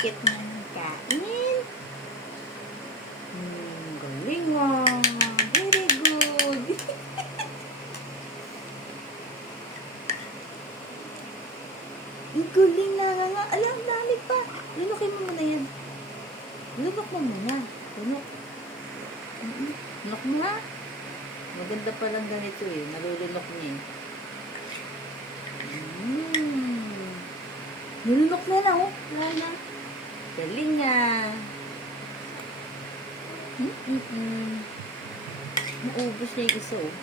Kit na kain. Galing mo. Very good. Galing na nga. Alam, dami pa. Lunukin mo muna yan. Lunok mo muna. Lunok. Lunok mo na. Maganda pa lang ganito eh. Nalulunok niya eh. Nalunok na lang oh. Wala na. Galing nga. Naubos niya yung isa oh.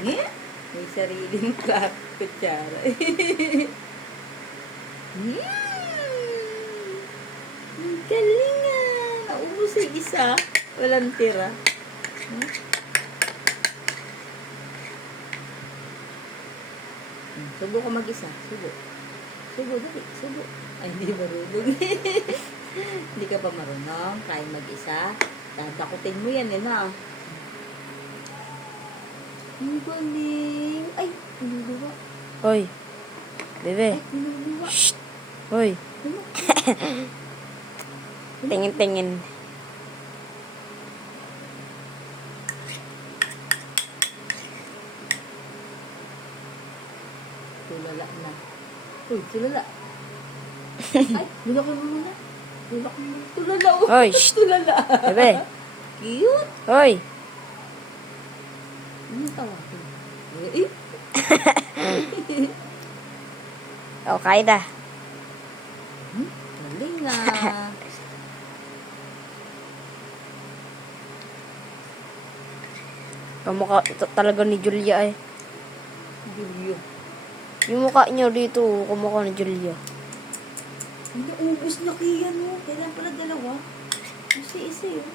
May sariling kutsara. Ang galing nga. Naubos yung isa. Walang tira. Subo ka mag-isa. Subo. Subo, dali. Subo. Ay, hindi marunong. Hindi ka pa marunong. Kaya mag-isa. Tatakutin mo yan, eh, na. Ang galing. Ay, niluluwa. Hoy. Bebe. Ay, niluluwa. Shh. Hoy. Tingin-tingin. Tulala na. Uy, tulala. Ay, lulak mo muna. Lulak mo muna. Tulala. Hoy, shh. Tulala. Bebe. Cute. Hoy. Ano tawagin? Eh? Okay na. Galing nga. Kamukha ito talaga ni Julia eh. Julio. Yung mukha niyo dito, kamukha ni Julia. Hindi, ubus na kiyan mo. Kailan pala dalawa? Isa-isa yun.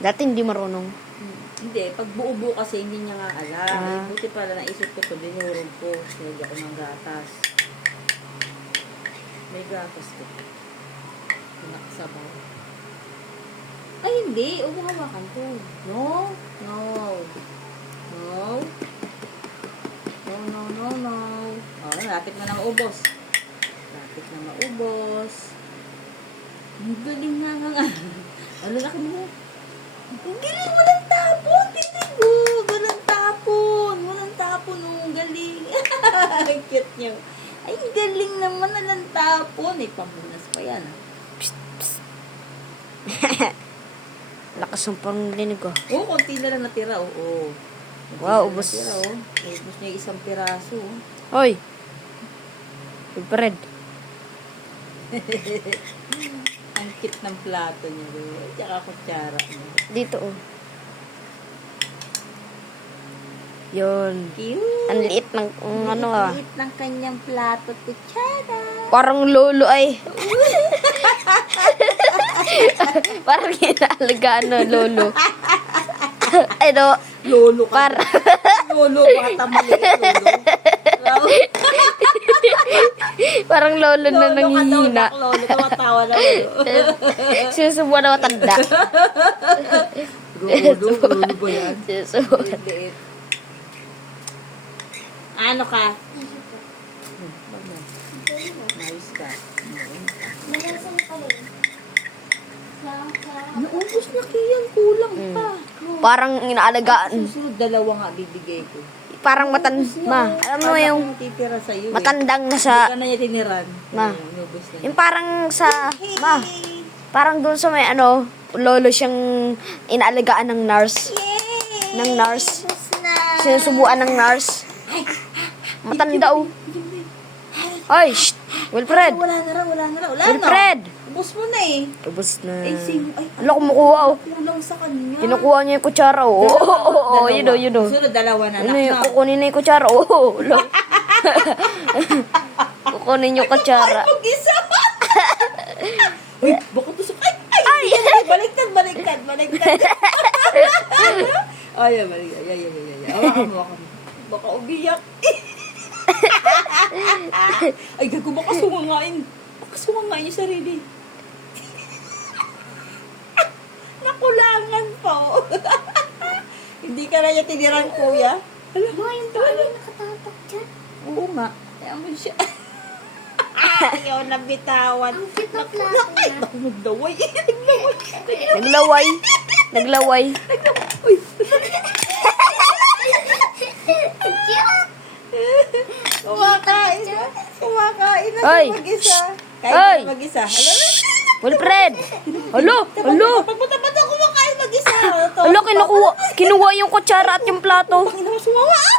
Dati hindi marunong. Hindi, pag buo-buo kasi hindi niya nga alam. Ah. Buti pala naisip ko ito, dinurog ko. Sinagyan ko ng gatas. May gatas ko. Pinakasabaw. Ay, hindi. Huwag mo hawakan ko. No. No. No. No, no, no, no. Oh, lapit na na maubos. Lapit na maubos. Ang galing nga nga. Ano laki mo? Ang galing, walang tapon. Titigo. Walang tapon. Walang tapon. Oh, galing. Ang cute niyo. Ay, galing naman. Walang tapon. Ay, pamunas pa yan. Lakas ng panglinig ko. Oo, konti na lang natira. Oo. Wow, ubos. Natira, oh. Ubos niya yung isang piraso. Oh. Hoy. Fred. Ang cute ng plato niya. Oh. Tsaka kutsara. Dito oh. Yun. Cute. Ang liit ng ano ah. Ang liit ng kanyang plato at kutsara. Parang lolo ay. Parang inaalagaan na lolo. Ay no. Lolo ka. Para. Lolo, bata maliit lolo. Parang lolo na nanghihina. Lolo, tumatawa na lolo. Sinusubuan na matanda. Lolo ba yan? Sinusubuan. Liit. Ano ka? Nice ka. Naubos na kiyan, kulang pa. Parang inaalagaan. Susunod, dalawa nga bibigay ko. Parang Ma, alam mo yung Titira sa'yo, matandang na Hindi sa ka na niya tiniran. Ma. Inubos na niya. yung parang sa parang doon sa may ano, lolo siyang inaalagaan ng nurse. Ng nurse. Sinusubuan ng nurse. Matanda oh. Ay, shh. Wilfred. Wala na. Wilfred. Ubos mo na eh. Ubus na. Ay, ay, Wala kumukuha oh. kulang sa kanya. Kinukuha niya yung kutsara oh. Oo, yun oh. Sunod, dalawa na. Ano yung kukunin na yung kutsara oh. Kukunin yung kutsara. Ay, mag-isa. Uy, baka tusok. Ay. Baliktad. Ay, baliktad. Ay. Hawakan mo. Baka umiyak. Ay, gago, makasumangain. Makasumangain yung sarili. Nakulangan pa, oh. Hindi ka na niya tinirang, kuya. Alam mo, yung talo nakatapak dyan. Oo nga. Kaya mo siya. Ayaw na bitawan. Ang cute na plato na. Naku, naglaway. Naglaway. Naglaway. Uy. Kumakain na. Kumakain na Ay. sa mag-isa. Ay. Kain na mag-isa. Alam mo? Wilfred. Hello. Hello. Pagpunta kumakain mag-isa. Hello, kinuha yung kutsara at yung plato. Panginoon, sumawa.